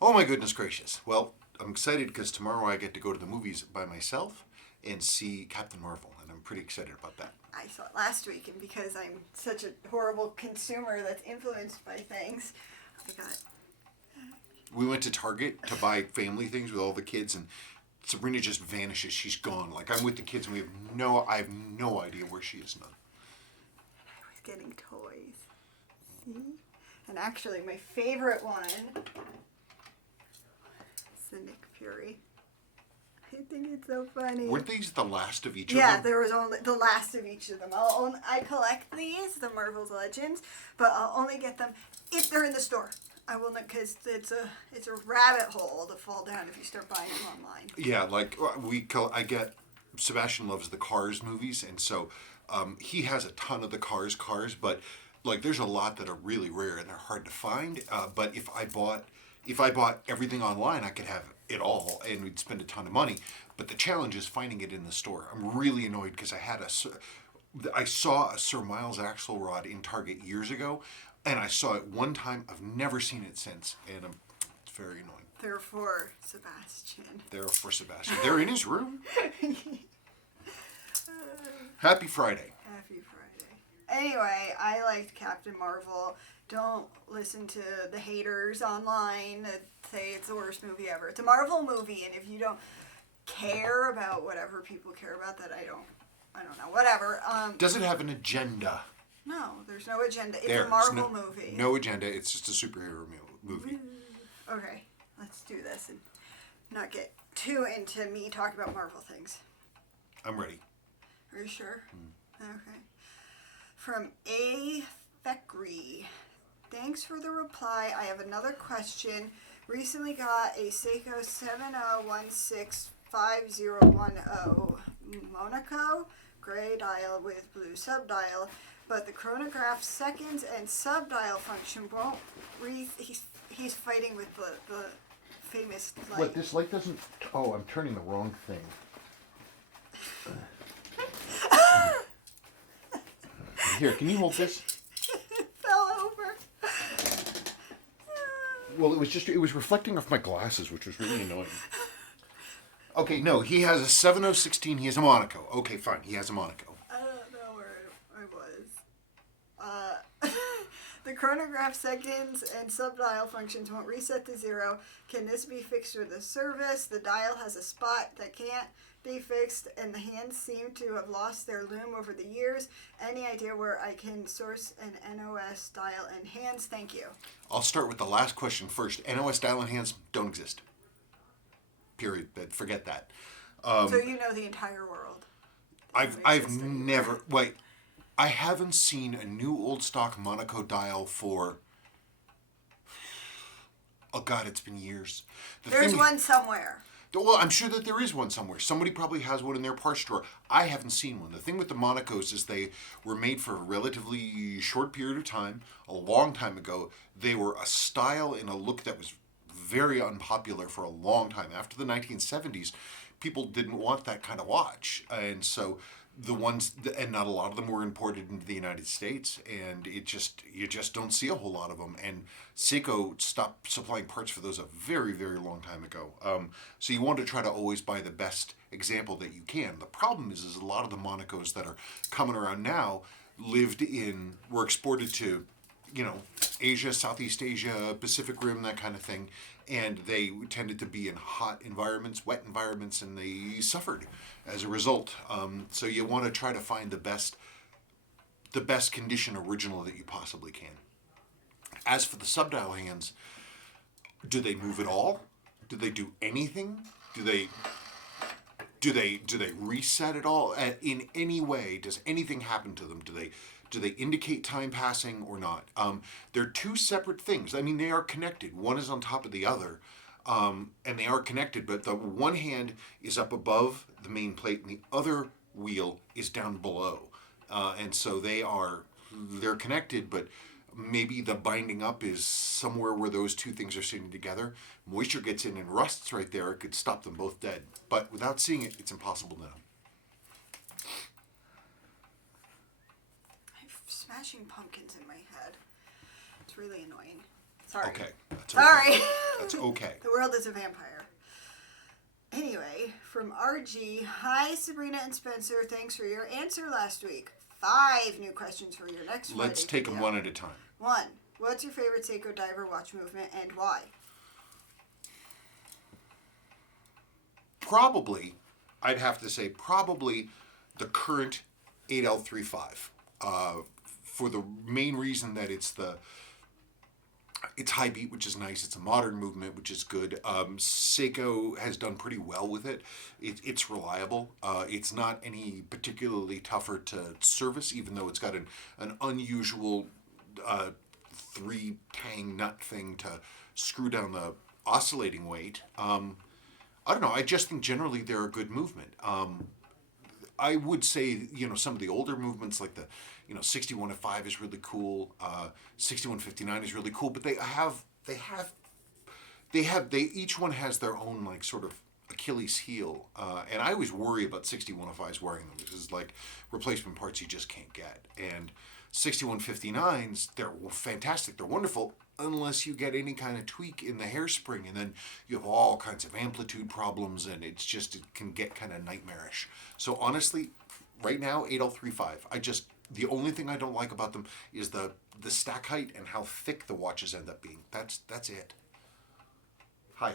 Oh my goodness gracious. Well, I'm excited because tomorrow I get to go to the movies by myself and see Captain Marvel, and I'm pretty excited about that. I saw it last week, and because I'm such a horrible consumer that's influenced by things, I got. We went to Target to buy family things with all the kids, and Sabrina just vanishes. She's gone. Like, I'm with the kids, and I have no idea where she is now. I was getting toys. See? And actually, my favorite one is the Nick Fury. I think it's so funny. Weren't these the last of each of Yeah, them? there was only the last of each of them. I collect these, the Marvel's Legends, but I'll only get them if they're in the store. I will not, because it's a rabbit hole to fall down if you start buying them online. Yeah, like I get Sebastian loves the Cars movies, and so he has a ton of the Cars, but like there's a lot that are really rare and they're hard to find. But if I bought everything online, I could have it all, and we'd spend a ton of money. But the challenge is finding it in the store. I'm really annoyed because I saw a Sir Miles Axelrod in Target years ago, and I saw it one time. I've never seen it since, and it's very annoying. They're for Sebastian. They're for Sebastian. They're in his room. Happy Friday. Happy Friday. Anyway, I liked Captain Marvel. Don't listen to the haters online that say it's the worst movie ever. It's a Marvel movie, and if you don't care about whatever people care about, that I don't know, whatever. Does it have an agenda? No, there's no agenda. It's a Marvel movie. No agenda. It's just a superhero movie. Okay, let's do this and not get too into me talking about Marvel things. I'm ready. Are you sure? Okay. From A. Fekri. Thanks for the reply. I have another question. Recently got a Seiko 70165010 Monaco gray dial with blue subdial, but the chronograph seconds and subdial function won't read. He's fighting with the famous light. What, this light doesn't... Oh, I'm turning the wrong thing. Here, can you hold this? It fell over. Well, it was reflecting off my glasses, which was really annoying. Okay, no, he has a 7016, he has a Monaco. Okay, fine, he has a Monaco. I don't know where I was. The chronograph seconds and subdial functions won't reset to 0. Can this be fixed with a service? The dial has a spot that can't be fixed, and the hands seem to have lost their lume over the years. Any idea where I can source an NOS dial and hands? Thank you. I'll start with the last question first. NOS dial and hands don't exist. Period. Forget that. So you know the entire world. I've never... Wait. I haven't seen a new old stock Monaco dial for... Oh, God, it's been years. There's one somewhere. Well, I'm sure that there is one somewhere. Somebody probably has one in their parts drawer. I haven't seen one. The thing with the Monacos is they were made for a relatively short period of time, a long time ago. They were a style and a look that was very unpopular for a long time. After the 1970s, people didn't want that kind of watch. And so and not a lot of them were imported into the United States, and you just don't see a whole lot of them. And Seiko stopped supplying parts for those a very, very long time ago. So you want to try to always buy the best example that you can. The problem is a lot of the Monacos that are coming around now were exported to, Asia, Southeast Asia, Pacific Rim, that kind of thing, and they tended to be in hot environments, wet environments, and they suffered as a result. So you want to try to find the best condition original that you possibly can. As for the subdial hands, do they move at all? Do they do anything? Do they reset at all? In any way, does anything happen to them? Do they indicate time passing or not? They're two separate things. I mean, they are connected. One is on top of the other, and they are connected, but the one hand is up above the main plate, and the other wheel is down below. And so they're connected, but maybe the binding up is somewhere where those two things are sitting together. Moisture gets in and rusts right there. It could stop them both dead. But without seeing it, it's impossible to know. I have smashing pumpkins in my head. It's really annoying. Sorry. Okay. That's Sorry. okay. That's okay. The world is a vampire. Anyway, from RG, hi Sabrina and Spencer, thanks for your answer last week. 5 new questions for your next Friday Let's take them video. one at a time. 1. What's your favorite Seiko diver watch movement and why? Probably, I'd have to say, probably the current 8L35. For the main reason that it's high beat, which is nice. It's a modern movement, which is good. Seiko has done pretty well with it. It's reliable. It's not any particularly tougher to service, even though it's got an unusual 3-tang nut thing to screw down the oscillating weight. I don't know. I just think generally they're a good movement. I would say, some of the older movements like the, 6105 is really cool. 6159 is really cool, but each one has their own like sort of Achilles heel. And I always worry about 6105s wearing them because like replacement parts you just can't get. And 6159s, they're fantastic. They're wonderful unless you get any kind of tweak in the hairspring, and then you have all kinds of amplitude problems, and it can get kind of nightmarish. So honestly, right now, 8L35, the only thing I don't like about them is the stack height and how thick the watches end up being. That's it. Hi.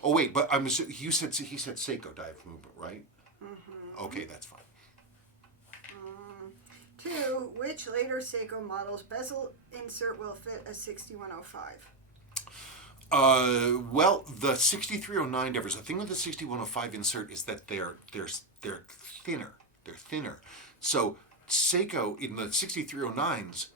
Oh wait, but he said Seiko dive movement, right? Mm-hmm. Okay, that's fine. 2. Which later Seiko model's bezel insert will fit a 6105? Well, the 6309 divers. The thing with the 6105 insert is that they're thinner. They're thinner. So Seiko in the 6309s,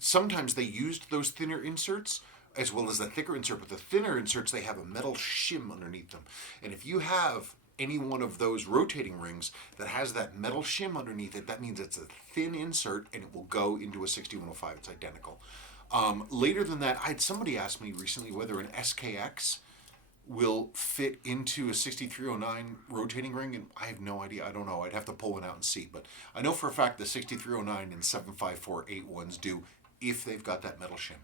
sometimes they used those thinner inserts as well as the thicker insert. But the thinner inserts, they have a metal shim underneath them, and if you have any one of those rotating rings that has that metal shim underneath it, that means it's a thin insert and it will go into a 6105. It's identical. Later than that, I had somebody ask me recently whether an SKX will fit into a 6309 rotating ring, and I have no idea. I don't know. I'd have to pull one out and see. But I know for a fact the 6309 and 75481 ones do if they've got that metal shim.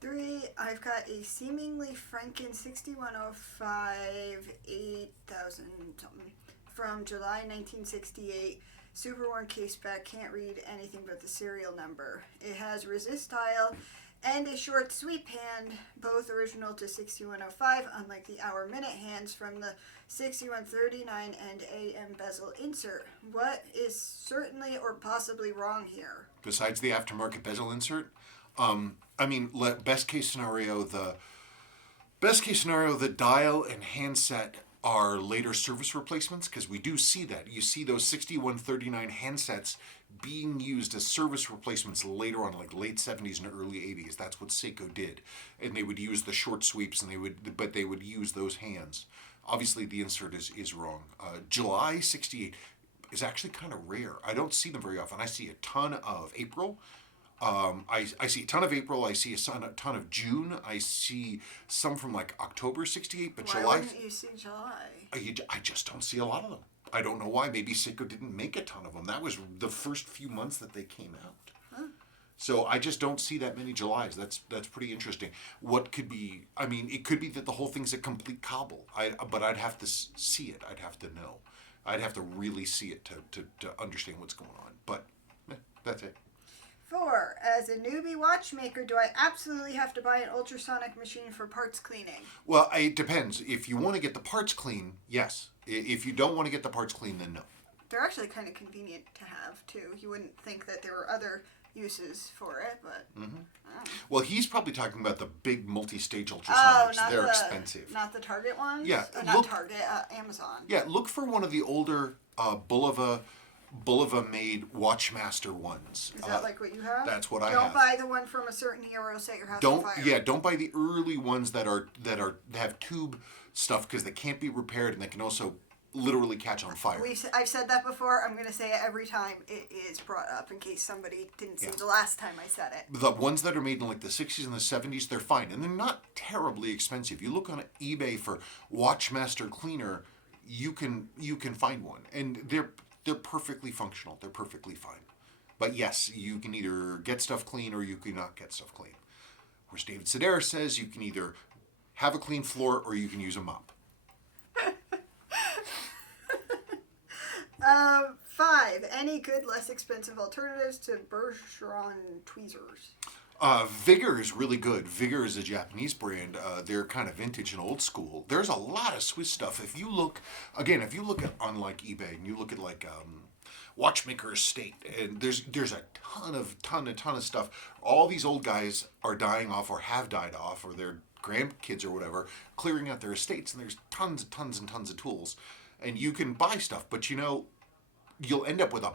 3. I've got a seemingly Franken 6105 8000 something from July 1968. Super worn case back, can't read anything but the serial number. It has resist dial and a short sweep hand, both original to 6105, unlike the hour minute hands from the 6139 and AM bezel insert. What is certainly or possibly wrong here? Besides the aftermarket bezel insert? Best case scenario, the dial and handset are later service replacements, because we do see that. You see those 6139 handsets being used as service replacements later on, like late 70s and early 80s. That's what Seiko did. And they would use the short sweeps, and they would use those hands. Obviously, the insert is wrong. July 68 is actually kind of rare. I don't see them very often. I see a ton of April. I see a ton of April. I see a ton of June. I see some from like October 68, but Why July. wouldn't you see July? I just don't see a lot of them. I don't know why. Maybe Seiko didn't make a ton of them. That was the first few months that they came out. Huh. So I just don't see that many Julys. That's pretty interesting. What could be? I mean, it could be that the whole thing's a complete cobble. But I'd have to see it. I'd have to know. I'd have to really see it to understand what's going on. But that's it. 4. As a newbie watchmaker, do I absolutely have to buy an ultrasonic machine for parts cleaning? Well, it depends. If you want to get the parts clean, yes. If you don't want to get the parts clean, then no. They're actually kind of convenient to have, too. You wouldn't think that there were other uses for it, but... Mm-hmm. Well, he's probably talking about the big multi-stage ultrasonics. They're expensive. Not the Target ones? Yeah. Not Target, Amazon. Yeah, look for one of the older Bulova made Watchmaster ones. Is that like what you have? That's what I have. Don't buy the one from a certain year or it'll set your house on fire. Yeah, don't buy the early ones that have tube stuff, because they can't be repaired and they can also literally catch on fire. I've said that before. I'm going to say it every time it is brought up in case somebody didn't see the last time I said it. The ones that are made in like the 60s and the 70s, they're fine. And they're not terribly expensive. You look on eBay for Watchmaster cleaner, you can find one. And they're perfectly functional. They're perfectly fine. But yes, you can either get stuff clean or you cannot get stuff clean. Whereas David Sedaris says you can either have a clean floor or you can use a mop. 5. Any good, less expensive alternatives to Bergeron tweezers? Vigor is really good. Vigor is a Japanese brand. They're kind of vintage and old school. There's a lot of Swiss stuff. If you look at on like eBay and you look at like Watchmaker Estate, and there's a ton of stuff. All these old guys are dying off or have died off, or their grandkids or whatever, clearing out their estates, and there's tons and tons of tools. And you can buy stuff, but you'll end up with a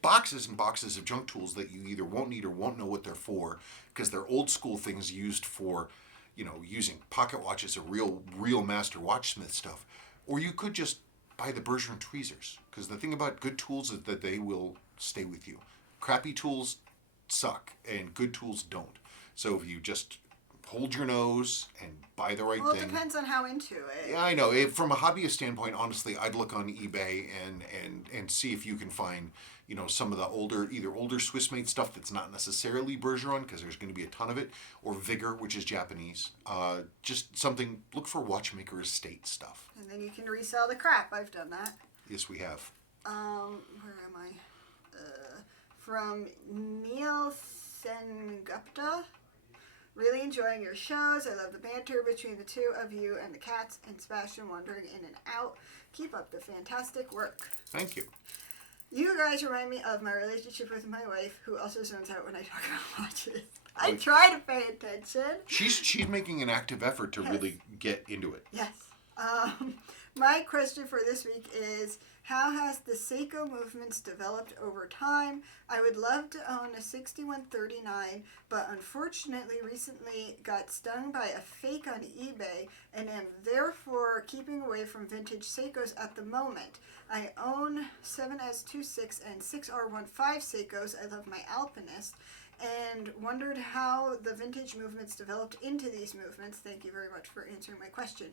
boxes and boxes of junk tools that you either won't need or won't know what they're for, because they're old school things used for, using pocket watches or real master watchsmith stuff. Or you could just buy the Bergeron tweezers, because the thing about good tools is that they will stay with you. Crappy tools suck, and good tools don't. So if you just hold your nose and buy the right thing. Well, it depends on how into it. Yeah, I know. From a hobbyist standpoint, honestly, I'd look on eBay and see if you can find, some of the older Swiss-made stuff that's not necessarily Bergeron, because there's going to be a ton of it, or Vigor, which is Japanese. Just something. Look for Watchmaker Estate stuff. And then you can resell the crap. I've done that. Yes, we have. Where am I? From Neil Sengupta. Really enjoying your shows. I love the banter between the two of you and the cats and Sebastian wandering in and out. Keep up the fantastic work. Thank you. You guys remind me of my relationship with my wife, who also zones out when I talk about watches. I try to pay attention. She's making an active effort to really get into it. Yes. My question for this week is, how has the Seiko movements developed over time? I would love to own a 6139, but unfortunately recently got stung by a fake on eBay and am therefore keeping away from vintage Seikos at the moment. I own 7S26 and 6R15 Seikos. I love my Alpinist, and wondered how the vintage movements developed into these movements. Thank you very much for answering my question.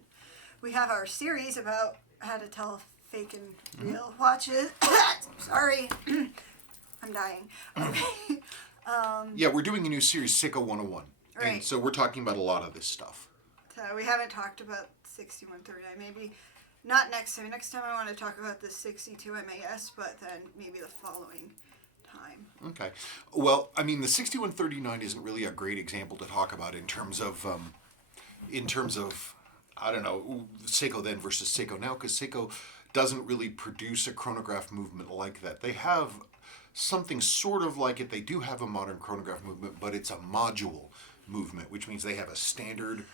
We have our series about how to tell fake and real watches. Sorry. I'm dying. Okay. Yeah, we're doing a new series, Seiko 101. Right. And so we're talking about a lot of this stuff. So we haven't talked about 6139. Maybe not next time. Next time I want to talk about the 62 MAS, but then maybe the following time. Okay. Well, I mean, the 6139 isn't really a great example to talk about in terms of I don't know, Seiko then versus Seiko now, because Seiko doesn't really produce a chronograph movement like that. They have something sort of like it. They do have a modern chronograph movement, but it's a module movement, which means they have a standard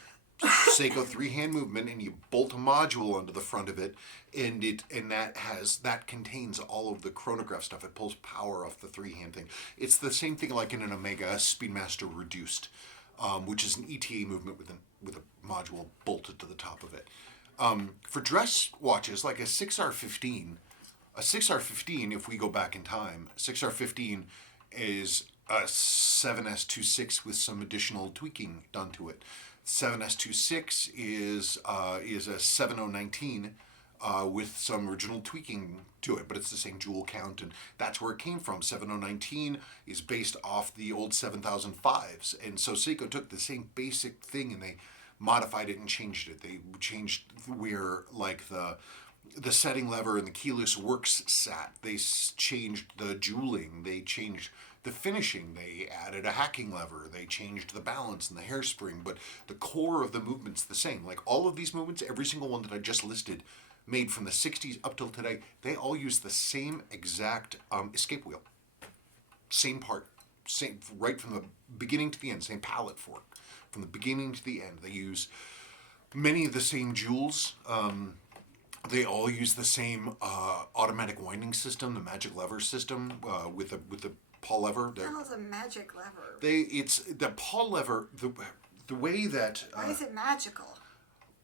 Seiko three-hand movement, and you bolt a module onto the front of it, and that contains all of the chronograph stuff. It pulls power off the three-hand thing. It's the same thing like in an Omega Speedmaster Reduced, which is an ETA movement with a module bolted to the top of it. For dress watches, like a 6R15, if we go back in time, 6R15 is a 7S26 with some additional tweaking done to it. 7S26 is a 7019 with some original tweaking to it, but it's the same jewel count, and that's where it came from. 7019 is based off the old 7005s, and so Seiko took the same basic thing and they modified it and changed it. They changed where, like, the setting lever and the keyless works sat. They changed the jeweling. They changed the finishing. They added a hacking lever. They changed the balance and the hairspring, but the core of the movement's the same. Like, all of these movements, every single one that I just listed, made from the 60s up till today, they all use the same exact escape wheel. Same part. Same, right from the beginning to the end. Same palette for it. From the beginning to the end. They use many of the same jewels. They all use the same automatic winding system, the magic lever system, with the pawl lever. What the hell is a magic lever? It's the pawl lever. The way that. Why is it magical?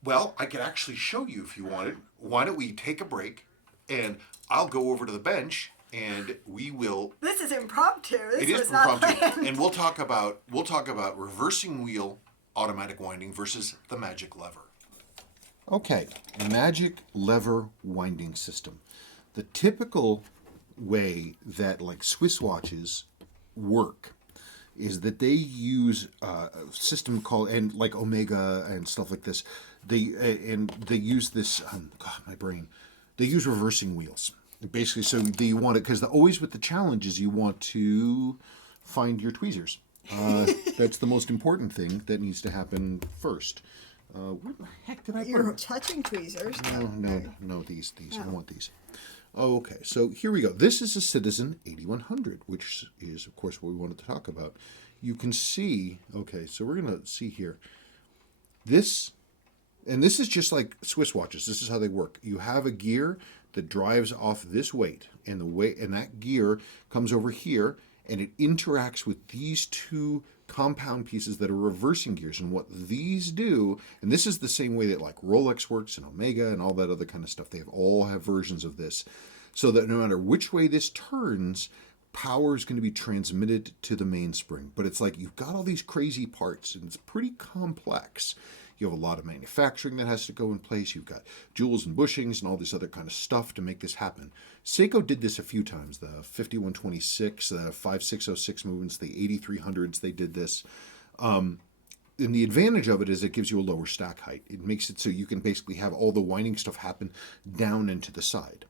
Well, I could actually show you if you wanted. Why don't we take a break, and I'll go over to the bench, and we will. This is impromptu. It is impromptu, and we'll talk about reversing wheel automatic winding versus the magic lever. Okay, the magic lever winding system. The typical way that like Swiss watches work is that they use a system called, and like Omega and stuff like this, they use this. God, my brain. They use reversing wheels. Basically, so you want it because always with the challenge is you want to find your tweezers. That's the most important thing that needs to happen first. Where the heck did I put You're them? touching tweezers. No, these. I want these. Okay, so here we go. This is a Citizen 8100, which is, of course, what we wanted to talk about. You can see, okay, so we're going to see here. This, and this is just like Swiss watches. This is how they work. You have a gear that drives off this weight, and that gear comes over here, and it interacts with these two compound pieces that are reversing gears. And what these do, and this is the same way that like Rolex works and Omega and all that other kind of stuff, they all have versions of this, so that no matter which way this turns, power is going to be transmitted to the mainspring. But it's like you've got all these crazy parts, and it's pretty complex. You have a lot of manufacturing that has to go in place. You've got jewels and bushings and all this other kind of stuff to make this happen. Seiko did this a few times. The 5126, the 5606 movements, the 8300s, they did this. And the advantage of it is it gives you a lower stack height. It makes it so you can basically have all the winding stuff happen down and to the side.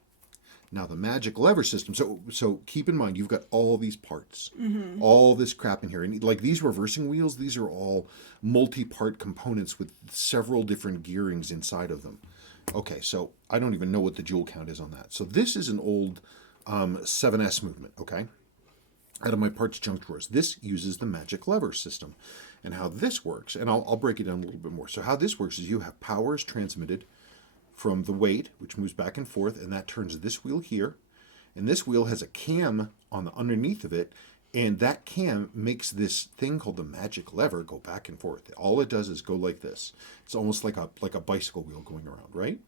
Now the magic lever system, so keep in mind, you've got all these parts, all this crap in here. And like these reversing wheels, these are all multi-part components with several different gearings inside of them. Okay, so I don't even know what the jewel count is on that. So this is an old 7S movement, okay? Out of my parts junk drawers. This uses the magic lever system. And how this works, and I'll break it down a little bit more. So how this works is you have power is transmitted from the weight, which moves back and forth, and that turns this wheel here. And this wheel has a cam on the underneath of it, and that cam makes this thing called the magic lever go back and forth. All it does is go like this. It's almost like a bicycle wheel going around, right?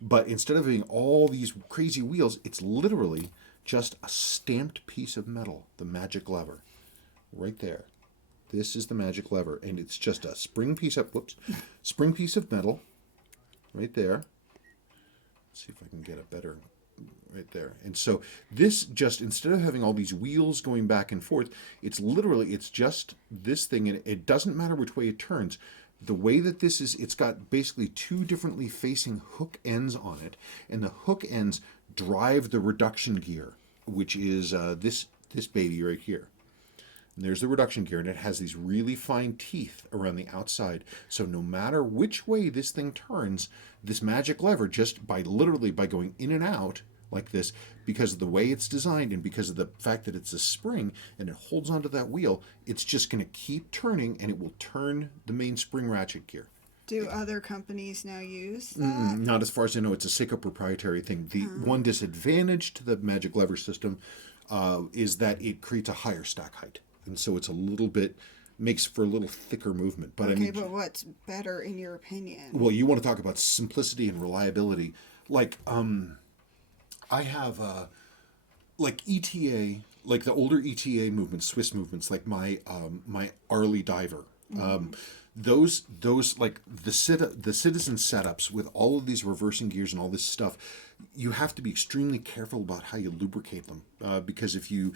But instead of having all these crazy wheels, it's literally just a stamped piece of metal, the magic lever, right there. This is the magic lever, and it's just a spring piece of metal right there. Let's see if I can get a better right there. And so this just, instead of having all these wheels going back and forth, it's just this thing, and it doesn't matter which way it turns. The way that this is, it's got basically two differently facing hook ends on it, and the hook ends drive the reduction gear, which is this baby right here. And there's the reduction gear, and it has these really fine teeth around the outside. So no matter which way this thing turns, this magic lever, just by going in and out like this, because of the way it's designed and because of the fact that it's a spring and it holds onto that wheel, it's just going to keep turning, and it will turn the main spring ratchet gear. Do other companies now use that? Not as far as I know. It's a Seiko proprietary thing. The one disadvantage to the magic lever system is that it creates a higher stack height. And so it's makes for a little thicker movement. But Okay, but what's better in your opinion? Well, you want to talk about simplicity and reliability. Like, I have, like ETA, like the older ETA movements, Swiss movements, like my Arley diver. Those like the Citizen setups with all of these reversing gears and all this stuff, you have to be extremely careful about how you lubricate them, because if you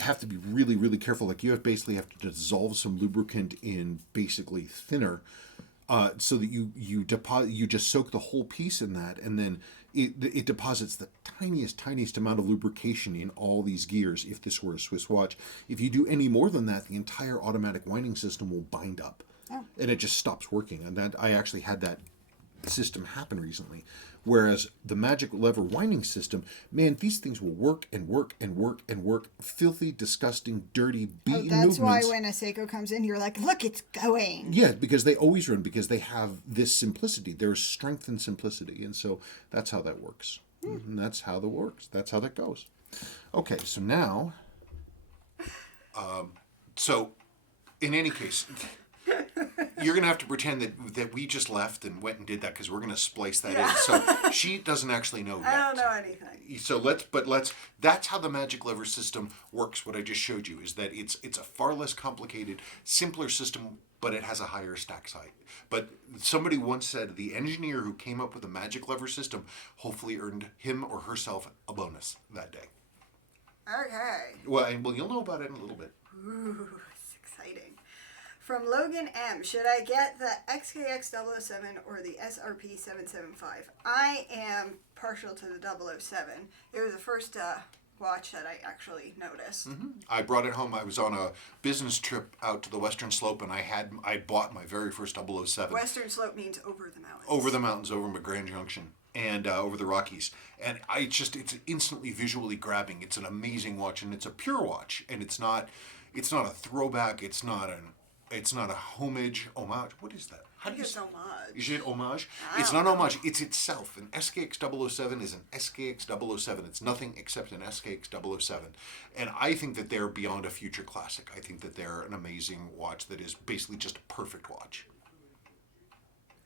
have to be really, really careful. Like you basically have to dissolve some lubricant in basically thinner, so that you just soak the whole piece in that, and then it deposits the tiniest amount of lubrication in all these gears. If this were a Swiss watch, if you do any more than that, the entire automatic winding system will bind up, and it just stops working. And that I actually had that system happen recently. Whereas the magic lever winding system, man, these things will work and work and work and work. Filthy, disgusting, dirty, beaten movements. That's why when a Seiko comes in, you're like, look, it's going. Yeah, because they always run, because they have this simplicity. There's strength in simplicity. And so that's how that works. And that's how that works. That's how that goes. Okay, so now... So, in any case... You're going to have to pretend that we just left and went and did that, because we're going to splice that in. So she doesn't actually know yet. I don't know anything. So that's how the magic lever system works. What I just showed you is that it's a far less complicated, simpler system, but it has a higher stack height. But somebody once said the engineer who came up with the magic lever system hopefully earned him or herself a bonus that day. Okay. Well, you'll know about it in a little bit. Ooh, it's exciting. From Logan M, should I get the XKX007 or the SRP775? I am partial to the 007. It was the first watch that I actually noticed. Mm-hmm. I brought it home. I was on a business trip out to the Western Slope, and I bought my very first 007. Western Slope means over the mountains. Over the mountains, over McGrand Junction, and over the Rockies. And it's instantly visually grabbing. It's an amazing watch, and it's a pure watch, and it's not a throwback. It's not a homage. What is that? I think it's homage. Is it homage? It's not homage. It's itself. An SKX007 is an SKX007. It's nothing except an SKX007. And I think that they're beyond a future classic. I think that they're an amazing watch that is basically just a perfect watch.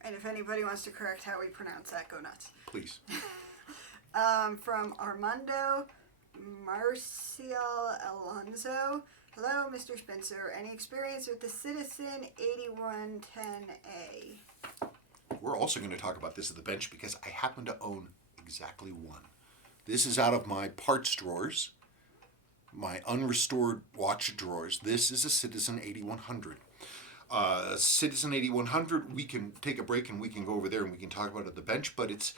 And if anybody wants to correct how we pronounce that, go nuts. Please. From Armando Marcial Alonso. Hello, Mr. Spencer. Any experience with the Citizen 8110A? We're also going to talk about this at the bench because I happen to own exactly one. This is out of my parts drawers, my unrestored watch drawers. This is a Citizen 8100. Citizen 8100, we can take a break and we can go over there and we can talk about it at the bench, but it's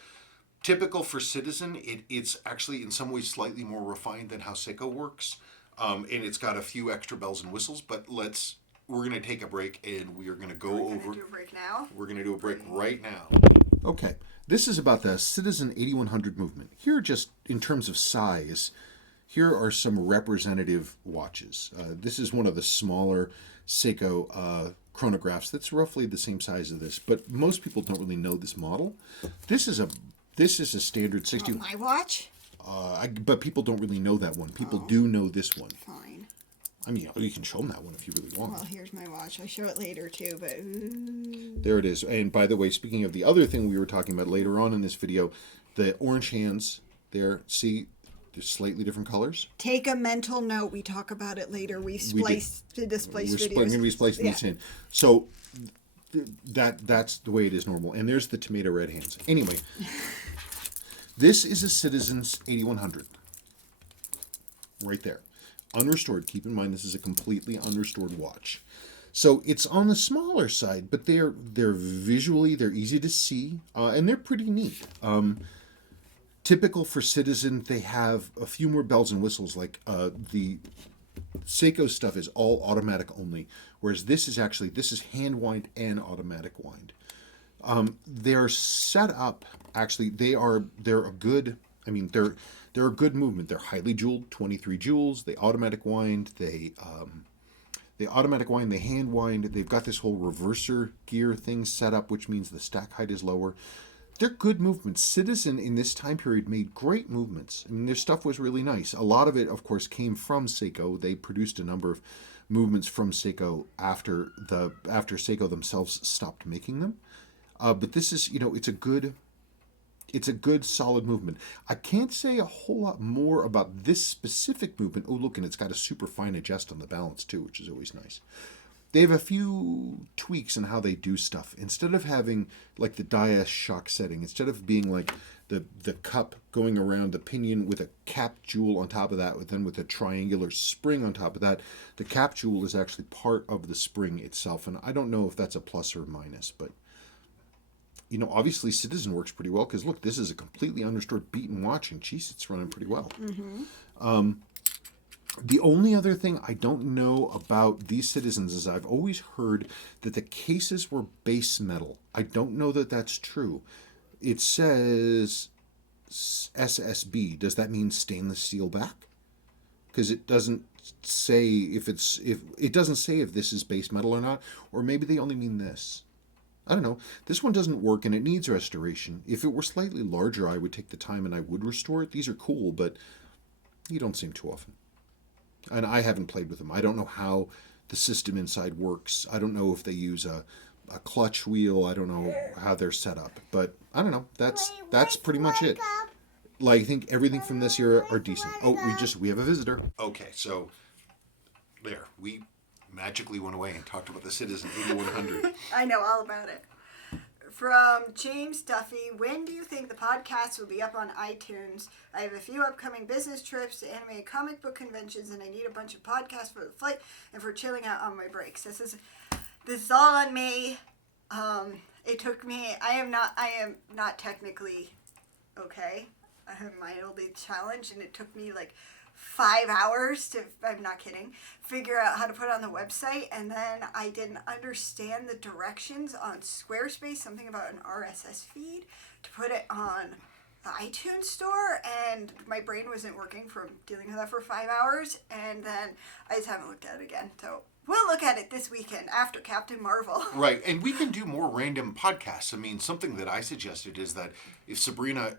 typical for Citizen. It's actually in some ways slightly more refined than how Seiko works. And it's got a few extra bells and whistles, but we're going to take a break and we are going to go over. We're going to do a break now? We're going to do a break right now. Okay, this is about the Citizen 8100 movement. Here, just in terms of size, here are some representative watches. This is one of the smaller Seiko chronographs that's roughly the same size as this, but most people don't really know this model. This is a standard 60. My watch? But people don't really know that one. People do know this one. Fine. I mean, you can show them that one if you really want. Well, here's my watch. I'll show it later too, but... There it is. And by the way, speaking of the other thing we were talking about later on in this video, the orange hands there, see, they're slightly different colors. Take a mental note. We talk about it later. We've spliced videos. We're going to be splicing this in. So that's the way it is normal. And there's the tomato red hands. Anyway... This is a Citizen's 8100. Right there. Unrestored. Keep in mind this is a completely unrestored watch. So it's on the smaller side, but they're visually, they're easy to see, and they're pretty neat. Typical for Citizen, they have a few more bells and whistles, like the Seiko stuff is all automatic only, whereas this is hand wind and automatic wind. They're set up, actually, they're a good movement. They're highly jeweled, 23 jewels, they automatic wind, they hand wind, they've got this whole reverser gear thing set up, which means the stack height is lower. They're good movements. Citizen in this time period made great movements. I mean, their stuff was really nice. A lot of it, of course, came from Seiko. They produced a number of movements from Seiko after Seiko themselves stopped making them. But this is, it's a good solid movement. I can't say a whole lot more about this specific movement. Oh, look, and it's got a super fine adjust on the balance too, which is always nice. They have a few tweaks in how they do stuff. Instead of having like the Dia shock setting, instead of being like the cup going around the pinion with a cap jewel on top of that, then with a triangular spring on top of that, the cap jewel is actually part of the spring itself. And I don't know if that's a plus or a minus, but obviously Citizen works pretty well because look, this is a completely unrestored beaten watch, and geez, it's running pretty well. Mm-hmm. The only other thing I don't know about these Citizens is I've always heard that the cases were base metal. I don't know that that's true. It says SSB. Does that mean stainless steel back? Because it doesn't say if this is base metal or not, or maybe they only mean this. I don't know. This one doesn't work and it needs restoration. If it were slightly larger, I would take the time and I would restore it. These are cool, but you don't see them too often. And I haven't played with them. I don't know how the system inside works. I don't know if they use a clutch wheel. I don't know how they're set up. But I don't know. That's pretty much it. Like, I think everything from this era are decent. Oh, we have a visitor. Okay, so there. We magically went away and talked about the Citizen 8100. I know all about it. From James Duffy, when do you think the podcast will be up on iTunes? I have a few upcoming business trips to animated comic book conventions, and I need a bunch of podcasts for the flight and for chilling out on my breaks. This is all on me. It took me. I am not technically okay. I am mildly challenged, and it took me like 5 hours to, I'm not kidding, figure out how to put it on the website. And then I didn't understand the directions on Squarespace, something about an RSS feed, to put it on the iTunes store. And my brain wasn't working from dealing with that for 5 hours. And then I just haven't looked at it again. So we'll look at it this weekend after Captain Marvel. Right, and we can do more random podcasts. I mean, something that I suggested is that if Sabrina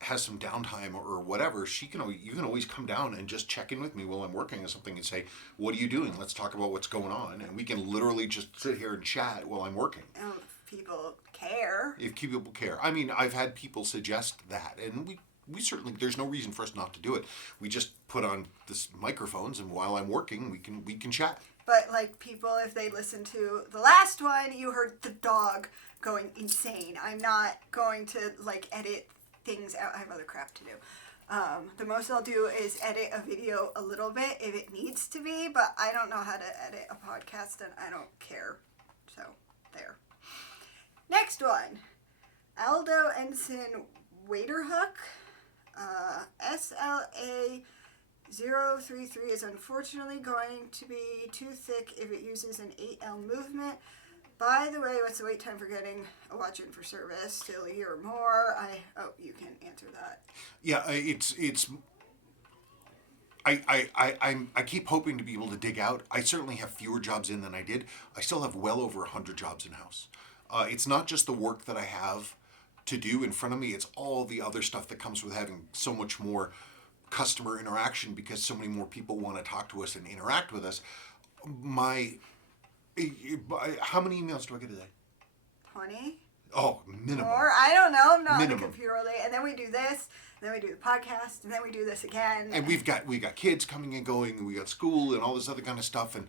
has some downtime or whatever, you can always come down and just check in with me while I'm working on something and say, what are you doing? Let's talk about what's going on. And we can literally just sit here and chat while I'm working. Oh, if people care. If people care. I mean, I've had people suggest that, and we certainly, there's no reason for us not to do it. We just put on this microphones, and while I'm working, we can chat. But like people, if they listen to the last one, you heard the dog going insane. I'm not going to like edit things out. I have other crap to do. The most I'll do is edit a video a little bit if it needs to be, but I don't know how to edit a podcast, and I don't care. So there. Next one, Aldo Ensign Waiterhook. SLA033 is unfortunately going to be too thick if it uses an 8L movement. By the way, what's the wait time for getting a watch in for service? Still a year or more? You can answer that. Yeah, I keep hoping to be able to dig out. I certainly have fewer jobs in than I did. I still have well over 100 jobs in-house. It's not just the work that I have to do in front of me, it's all the other stuff that comes with having so much more customer interaction because so many more people want to talk to us and interact with us. How many emails do I get a day? 20? Oh, minimum. Or I don't know. I'm not on the Minimum. computer all day. And then we do this, and then we do the podcast, and then we do this again. And we got kids coming and going, and we got school and all this other kind of stuff, and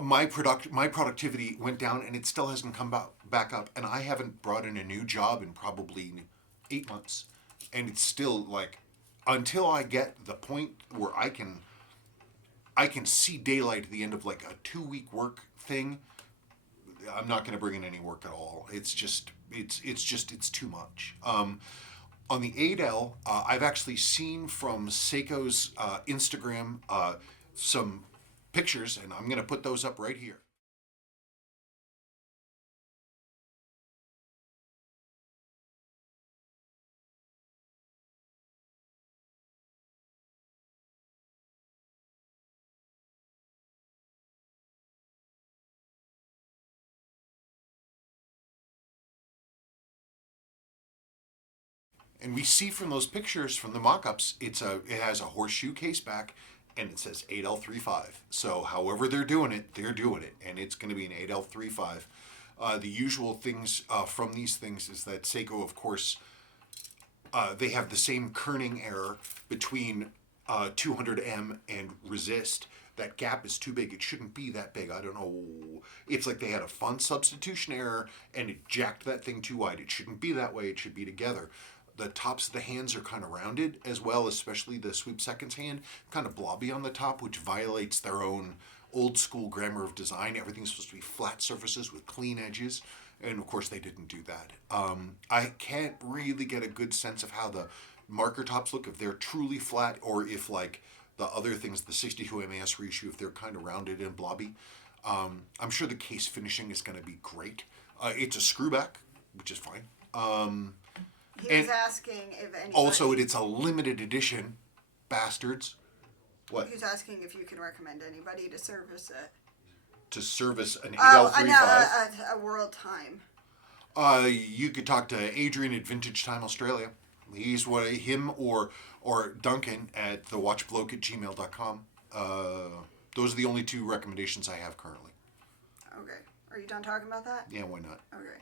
my productivity went down, and it still hasn't come back up, and I haven't brought in a new job in probably 8 months, and it's still like, until I get the point where I can see daylight at the end of like a 2-week work thing, I'm not going to bring in any work at all. It's too much. On the 8L, I've actually seen from Seiko's Instagram some pictures, and I'm going to put those up right here. And we see from those pictures, from the mock-ups, it has a horseshoe case back, and it says 8L35. So however they're doing it, and it's going to be an 8L35. The usual things from these things is that Seiko, of course, they have the same kerning error between 200M and resist. That gap is too big. It shouldn't be that big. I don't know. It's like they had a font substitution error, and it jacked that thing too wide. It shouldn't be that way. It should be together. The tops of the hands are kind of rounded as well, especially the sweep seconds hand, kind of blobby on the top, which violates their own old school grammar of design. Everything's supposed to be flat surfaces with clean edges, and of course they didn't do that. I can't really get a good sense of how the marker tops look, if they're truly flat or if like the other things, the 62 MAS reissue, if they're kind of rounded and blobby. I'm sure the case finishing is going to be great. It's a screwback, which is fine. He was asking if anybody... Also, it's a limited edition, bastards. What? He was asking if you can recommend anybody to service it. To service an 8L35? A World Time. You could talk to Adrian at Vintage Time Australia. He's him or Duncan at thewatchbloke@gmail.com. Those are the only two recommendations I have currently. Okay. Are you done talking about that? Yeah, why not? Okay.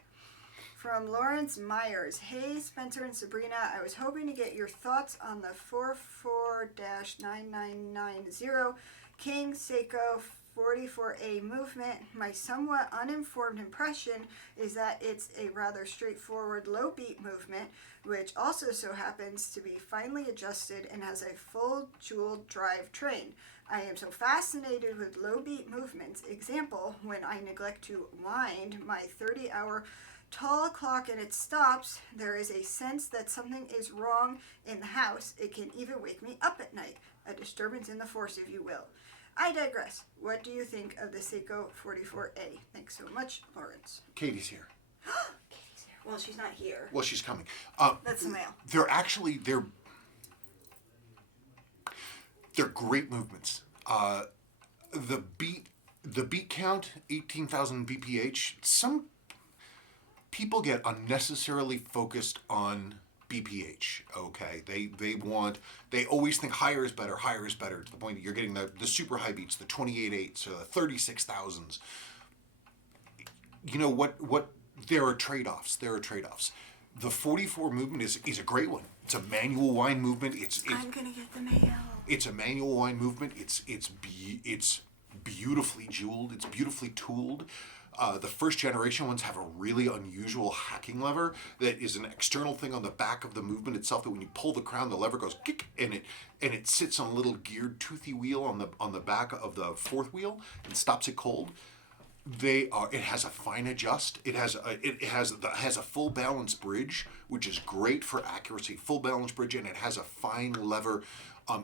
From Lawrence Myers. Hey, Spencer and Sabrina. I was hoping to get your thoughts on the 44-9990 King Seiko 44A movement, my somewhat uninformed impression is that it's a rather straightforward low beat movement, which also so happens to be finely adjusted and has a full jeweled drive train. I am so fascinated with low beat movements. Example, when I neglect to wind my 30-hour tall clock and it stops, there is a sense that something is wrong in the house. It can even wake me up at night. A disturbance in the force, if you will. I digress. What do you think of the Seiko 44A? Thanks so much, Lawrence. Katie's here. Katie's here. Well, she's not here. Well, she's coming. That's the mail. They're great movements. The beat count, 18,000 BPH. Some people get unnecessarily focused on BPH. Okay, they always think higher is better, to the point that you're getting the super high beats, the 28.8s or the 36,000s. You know what? There are trade-offs. The 44 movement is a great one. It's a manual wind movement. I'm gonna get the mail. It's a manual wind movement. It's beautifully jeweled. It's beautifully tooled. The first generation ones have a really unusual hacking lever that is an external thing on the back of the movement itself, that when you pull the crown, the lever goes kick, and it sits on a little geared toothy wheel on the back of the fourth wheel and stops it cold. It has a fine adjust. It has a full balance bridge, which is great for accuracy. Full balance bridge, and it has a fine lever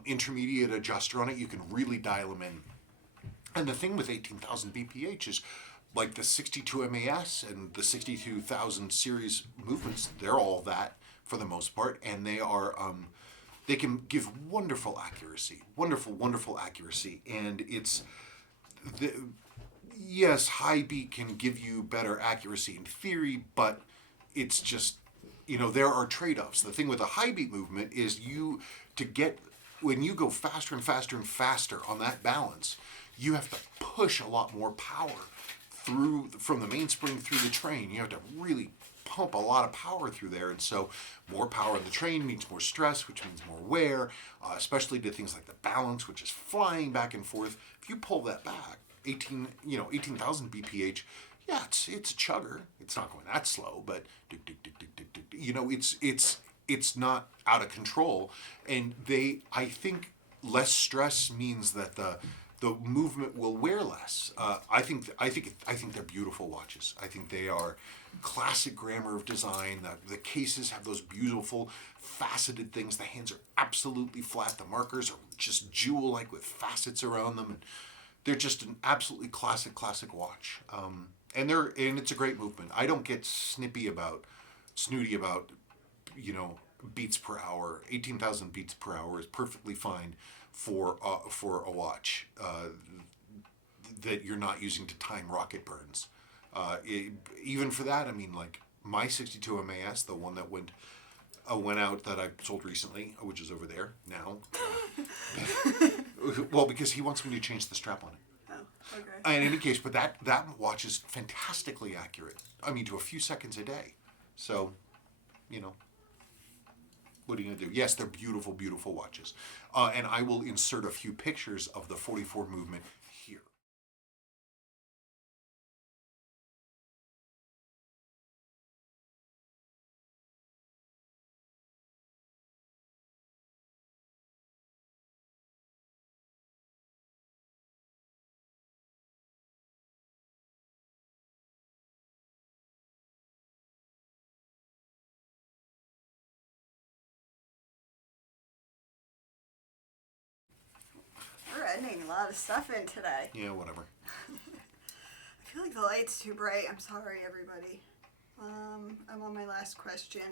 intermediate adjuster on it. You can really dial them in. And the thing with 18,000 BPH is, like the 62 MAS and the 62,000 series movements, they're all that for the most part, and they can give wonderful accuracy, wonderful accuracy, and yes, high beat can give you better accuracy in theory, but it's just, there are trade-offs. The thing with a high beat movement is when you go faster and faster and faster on that balance, you have to push a lot more power from the mainspring through the train. You have to really pump a lot of power through there, and so more power in the train means more stress, which means more wear, especially to things like the balance, which is flying back and forth. If you pull that back, 18,000 BPH, yeah, it's a chugger. It's not going that slow, but it's not out of control, and I think less stress means that the movement will wear less. I think they're beautiful watches. I think they are classic grammar of design. The cases have those beautiful faceted things. The hands are absolutely flat. The markers are just jewel-like with facets around them. And they're just an absolutely classic watch. And it's a great movement. I don't get snooty about, beats per hour. 18,000 beats per hour is perfectly fine for a watch that you're not using to time rocket burns. Even for that, I mean, like my 62 MAS, the one that went out that I sold recently, which is over there now. Well, because he wants me to change the strap on it. Oh, okay. In any case, but that watch is fantastically accurate. I mean, to a few seconds a day. So, what are you going to do? Yes, they're beautiful, beautiful watches. And I will insert a few pictures of the 44 movement here. We're editing a lot of stuff in today. Yeah, whatever. I feel like the light's too bright. I'm sorry, everybody. I'm on my last question.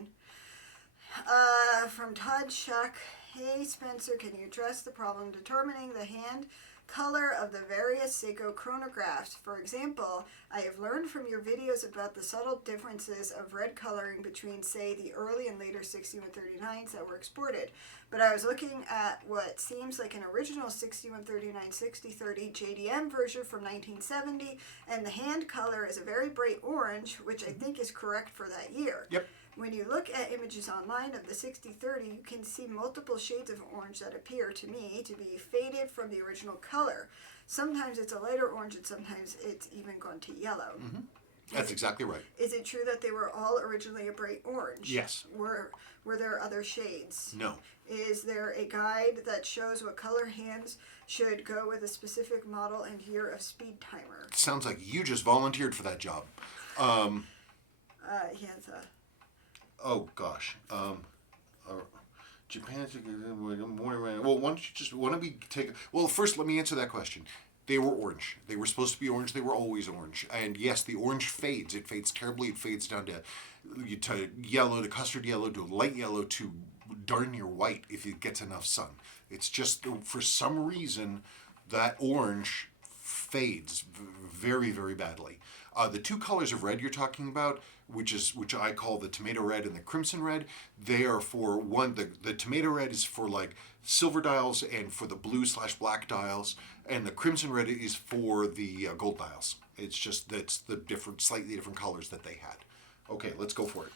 From Todd Shuck. Hey, Spencer, can you address the problem determining the hand color of the various Seiko chronographs? For example, I have learned from your videos about the subtle differences of red coloring between, say, the early and later 6139s that were exported. But I was looking at what seems like an original 6139 6030 JDM version from 1970, and the hand color is a very bright orange, which I think is correct for that year. Yep. When you look at images online of the 6030, you can see multiple shades of orange that appear to me to be faded from the original color. Sometimes it's a lighter orange and sometimes it's even gone to yellow. Mm-hmm. That's exactly right. Is it true that they were all originally a bright orange? Yes. Were there other shades? No. Is there a guide that shows what color hands should go with a specific model and year of speed timer? Sounds like you just volunteered for that job. He has a... Oh gosh. Japan. Well, why don't we take? Well, first let me answer that question. They were orange. They were supposed to be orange. They were always orange. And yes, the orange fades. It fades terribly. It fades down to yellow, to custard yellow, to light yellow, to darn near white if it gets enough sun. It's just for some reason that orange fades very, very badly. The two colors of red you're talking about, which I call the tomato red and the crimson red, they are for one. The tomato red is for like silver dials and for the blue/black dials, and the crimson red is for the gold dials. It's just that's the slightly different colors that they had. Okay, let's go for it.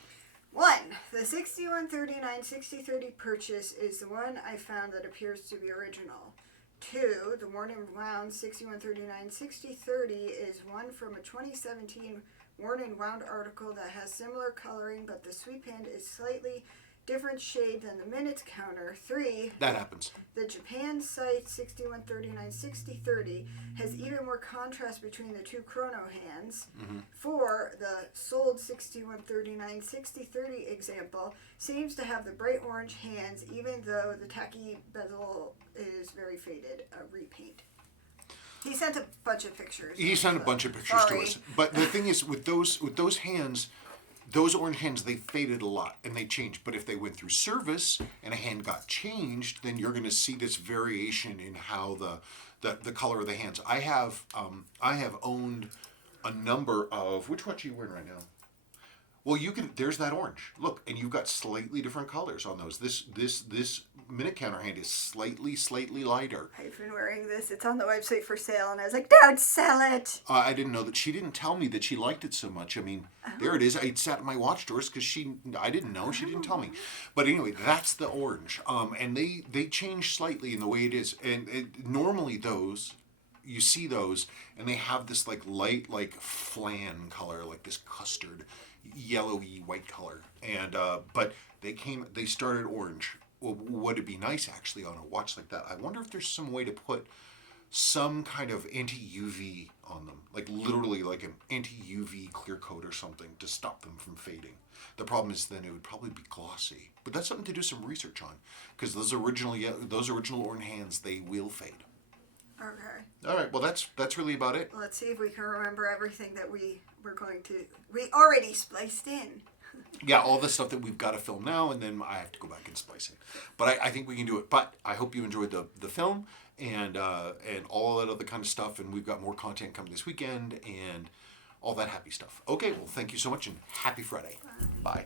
1. The 6139 6030 purchase is the one I found that appears to be original. 2. The worn and wound 6139 6030 is one from a 2017 worn and wound article that has similar coloring, but the sweep hand is slightly different shade than the minutes counter. 3. That happens. The Japan site 6139 6030 has even more contrast between the two chrono hands. 4. The sold 6139 6030 example seems to have the bright orange hands, even though the tacky bezel is very faded. A repaint. He sent a bunch of pictures. He sent a bunch of pictures Sorry. to us. But the thing is, with those hands, those orange hands, they faded a lot and they changed. But if they went through service and a hand got changed, then you're going to see this variation in how the color of the hands. I have owned a number of. Which watch are you wearing right now? Well, you can. There's that orange. Look, and you've got slightly different colors on those. This minute counter hand is slightly lighter. I've been wearing this. It's on the website for sale, and I was like, "Don't sell it." I didn't know that. She didn't tell me that she liked it so much. I mean, there it is. It sat in my watch drawers because I didn't know. She didn't tell me. But anyway, that's the orange. And they change slightly in the way it is. And normally those, you see those, and they have this like light like flan color, like this custard, yellowy white color. And but they started orange. Well, would it be nice actually on a watch like that? I wonder if there's some way to put some kind of anti-UV on them, like literally like an anti-UV clear coat or something to stop them from fading. The problem is then it would probably be glossy, but that's something to do some research on because those original orange hands, they will fade. Okay. All right. Well, that's really about it. Let's see if we can remember everything that we already spliced in. Yeah, all the stuff that we've got to film now, and then I have to go back and splice it. But I think we can do it. But I hope you enjoyed the film and all that other kind of stuff. And we've got more content coming this weekend and all that happy stuff. Okay, well, thank you so much and happy Friday. Bye.